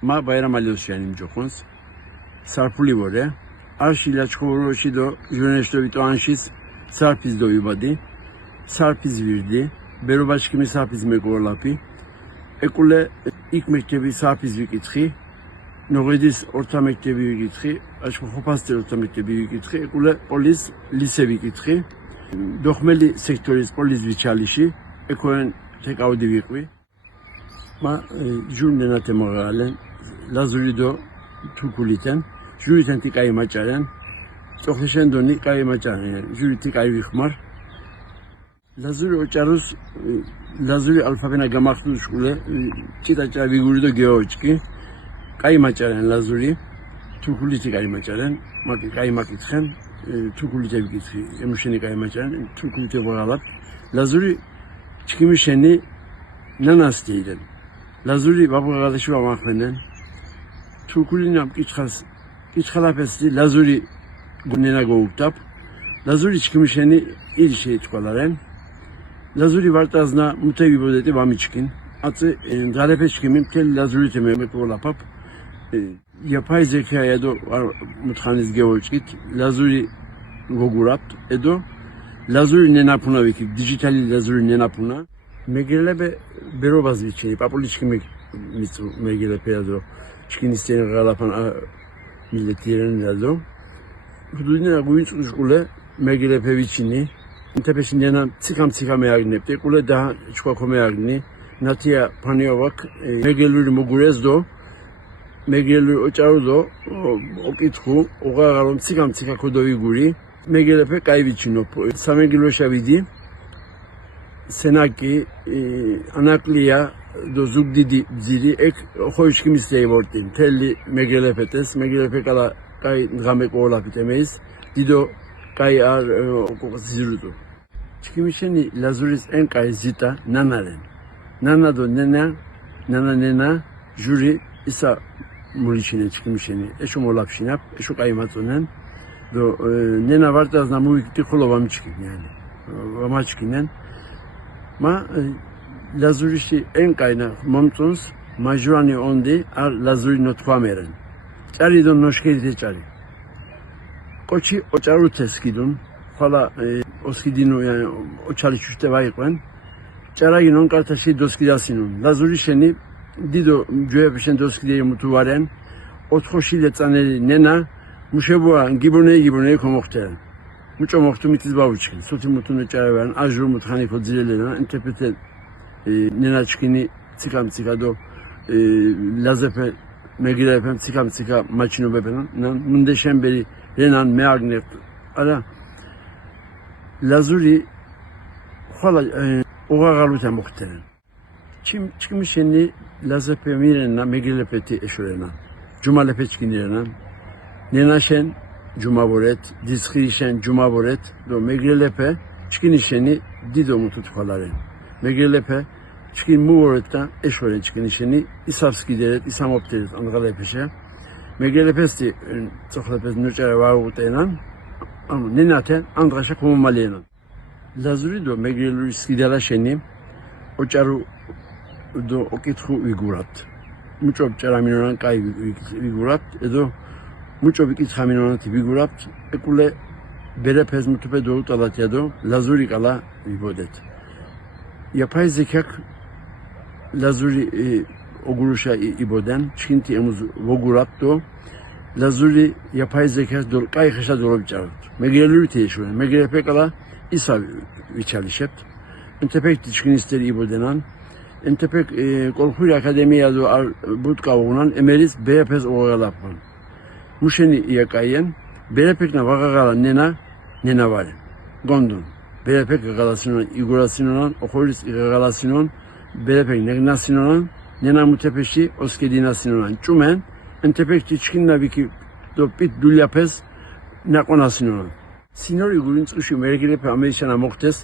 მა ბაირამალიოსიანი მჯოხონს სარფული ვორე არში ლაჩხოროში დო ჟურნალისტები ტოანშის სარფის დო ვიბადი სარფის ვირდი ბერობაშკიმი სარფის მეგოვლაპი ეკულე იქ მექტები სარფის ვიკითხი ნოღედის ორთა მექტები ვიკითხი აშხო ხოფასტერ ორთა მექტები ვიკითხი ეკულე პოლის ლისე ვიკითხი დოხმელი სექტორის პოლის ვიჩალიში ეკოენ თეკავდი ვიყვი მა ჟურნალათე მაღალენ ლაზურიდო თურქულიდან ჟურიდან თიკაი მაჭარენ სწოხლიშენ დონი კაი მაჭარენ ჟურითი კაი ვიხმარ ლაზური ოჭაროს ლაზური ალფაბენა გამახდუ შულე ჩიტაჭა ვიგურიდო გეოჭკი კაი მაჭარენ ლაზური თურქულითი კაი მაჭარენ მაკი კაი მაკითხენ თურქულითი ვიკითხი ემუშენი კაი მაჭარენ თურქულითი ვაღალებ ლაზური ჩქიმიშენი ნანასტეიდან ლაზური ბაბუღალაში ვამახმენენ თურქულინამ კიჩხალაფესი ლაზური გუნენა გოუქტაპ ლაზური ჩქიმიშენი ილში ჭყალარენ ლაზური ვარტაზნა მუთევი ბოდეტი ვამიჩკინ აწე დალეფეჩკიმი მთელი ლაზურით მეკოლაფაპ იაფაიზექა ედო მუთხანის გეოჭკით ლაზური გოგურაპ ედო ლაზური ნენაფუნა ვიქი დიჯიტალი ლაზური ნენაფუნა მეგელებე ბერობას ვიჩენი პაპულიჩკიმი მის მეგელებე ედო ჩკინისტენ ღალაფან მილეტირენ ედო ხუდუინა გუინწუშკულე მეგელებე ვიჩინი ინტერფეში ნენა ციკამ მეაგნებდე ყულე და ჩქოქო მეაგნი ნათია ფანიოვაკ მეგელური მოგურეზდო მეგელური ოჭაროდო ოკითხუ ოღაღალო ციკამ ქოდოვიგური მეგელებე კაივიჩინო სამეგილოშავიდი სენაკი ანაკლია დო ზუგდიდი ძირი ეკ ხოიშკიმის დეივორტი მთელი მეგელებეთეს მეგელებე კალა კაი ღამეკოლაფიტემეის დიდო კაი არ ოკოზირუდო ჩქიმიშენი ლაზურის ენკაი ზიტა ნანარენ ნანადო ნენა ჟური ისა მულიჩინე ჩქიმიშენი ეშო მოლაფშინაპ ეშო კაი მაწონენ დო ნენა ვარტაზნა მუიკტი ხოლო ვამჩკინიანი ვამაჩკინენ მა ლაზურიში ენკაინა მომწონს მაჟურანი ondi არ ლაზური ნოთქვამერენ ჭარიდო ნოშკედით ჭარი კოჩი ოჭარუთეს კიდუნ ხალა ოსკიდინო ოჩალიჩუშტე ვაიყვენ ჭარაგინონ კარტაში დოსკიდასინონ ლაზურიშენი დიდო ჯოებიშენ დოსკიდე მუთუვარენ ოთხოში ლეწანელი ნენა მუშებოა გიბონე ხომოხტერენ მუჭო მოხტუ მითის ბავუჩკინ სუთი მუთუნე ჭარევან აჟურ მუთხანი ხოძილელენა ინტერპრეტე ნენაჩკინი ციკადო ლაზეფე მეგილეფემ ციკა მაჩინობებენ მუნდეშენბერი რენან მეაგნებ არა ლაზური ხალა ოღაღალუთა მოხტერენ ჩიმიშენი ლაზეფე მირენა მეგილეფეთი ეშურენა ჯუმალეფეჩკინირენა ნენაშენ ჯუმაბორეთ დისხიშენ ჯუმაბორეთ დო მეგილეფე ჩკინიშენი დიდო მუთუთხალარენ მეგილეფე ჩკინ მუორეთა ეშურენ ჩკინიშენი ისავსკიდერეთ ისამოპტერეთ ანგალეფეშე მეგილეფესტი წოხლეფეს ნუჭერე ვაუტენან ანუ ნენათე ანდღაშა კომომალენან ლაზური დო მეგილური სკიდალაშენი ოჭარუ დო ოკითხუ ვიგურათ მუჭობ ჭერამინორან კაი ვიგურათ ედო მუჭობ იკითხამინორანთი ვიგურათ ეკულე ბერეფეს მუთუპე დოუტალათიადო ლაზური კალა ვიბოდეთ იაფაიზექაკ ლაზური ოგურუშა იბოდან ჩინთი ემუზ ვოგურათ დო ლაზური იაფაიზექაკ დო კაი ხეშა დორობჭაროთ მეგელური თეშურენ მეგელეფე კალა ისა ვიჩალიშეთ ინტერპრეტ ჩკინისტერი იბოდენან ინტერპრეტ კოლხური აკადემია დო არ ბუტკაუგუნან ემერის ბეფეს ოღალაფან მუშენი იაკაიენ ბერეფეკნა ვაღაღალა ნენა ვარენ გონდონ ბერეფეკ ღალასინონ იგურასინონ ოხორის ღალასინონ ბერეფეკ ნეგნასინონ ნენა მუთეფეში ოსკედინასინონ ჭუმენ ინტერპრეტ ჩკინა ვიკი დო პიტ დულიაფეს ნაკონასინონ სინორი გურინწუში მეგილეფე ამეიშანა მოხდეს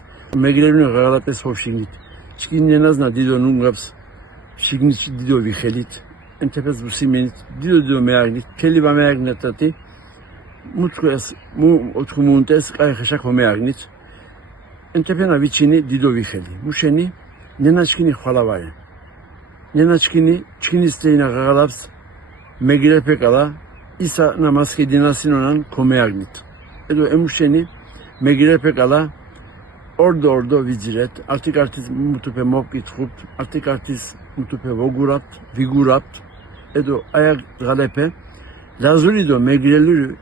მეგილერუნი ღალაპეს ხოფშინით ჩკინენაზნა დიდო ნუნგაფს შიგნიჩი დიდო ვიხელით ინტერპრეტ ბუსიმენით დიდო მეაგნით თელიბა მეაგნეთათი მუთქეს ოთხმუნტეს კაი ხაშა კომეაგნით ინტერპრეტა ვიჩინი დიდო ვიხელი მუშენი ნენაჩკინი ხვალავარე ნენაჩკინი ჩკინისტეინა ღალაპს megirepekala isa namaske dinasinonan komeagnit. Edo emuşeni megirepekala ordo viziret, artık mutupe mopkit xupt, artık mutupe vogurat, vigurat, edo ayak galepe, lazurido megirelürü,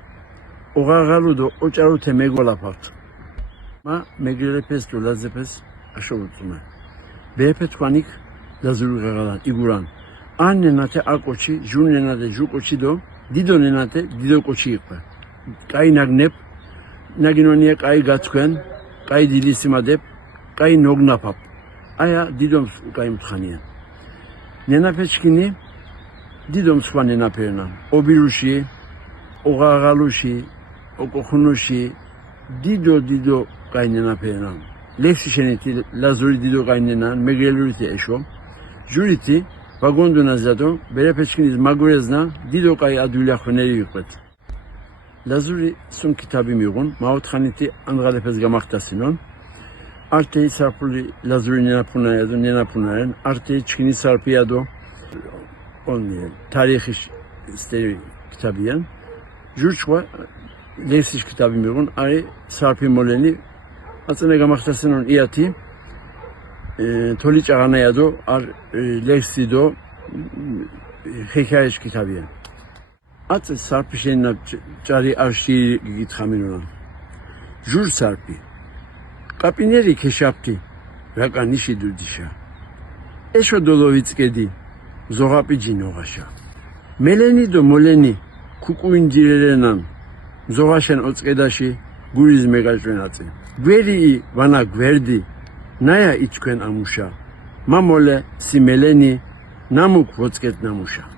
oğağaludo oçarute megolapart. Ma megirepes do lazepes aşovutsume. Behepet kwanik lazuri gagalan, iguran. Annenate akoçi, jurnenate jukoçi do, didonenate didokoçi yıkpa. Kay nagnep, naginoniye kay gatkuen, kay dilisimadep, kay nognapap. Aya didom kay mutkhaniyen. Nenapeçkini didom sva nenapernan. Obiruşi, oğağaluşi, okoxunuşi, dido kay nenapernan. Leksi şeneti lazuri dido kay nenan, megreluriti eşo. Juriti, vagondunazado, berepeçkiniz magurezna, dido kay adulya xoneri yuklet. Lazuri sun kitabim yoğun, maotxaniti anğalepez gamaxtasinon. Arteyi sarpuli lazuri nenapunayado, nenapunaren, arteyi çkini sarpiyado, tarihi isteri kitabiyen. Jurçva, levsiş kitabim yoğun, ari sarpi moleni, atsene gamaxtasinon iyati, toliç ağanayado, ar levsido, hekayeş kitabiyen. Atse sarpi şeyina cari arşiyi gitxaminonan. Jur sarpi. Kapineri keşapti. Raka nişi durdişa. Eşo dolovitskedi. Zogapi cinoğaşa. Meleni do moleni. Kukuin direrenan. Zogaşen otskedaşi. Guriz megaşvenatse. Gveri vana gverdi. Naya içkuen amuşa. Mamole si meleni. Namuk votsket namuşa.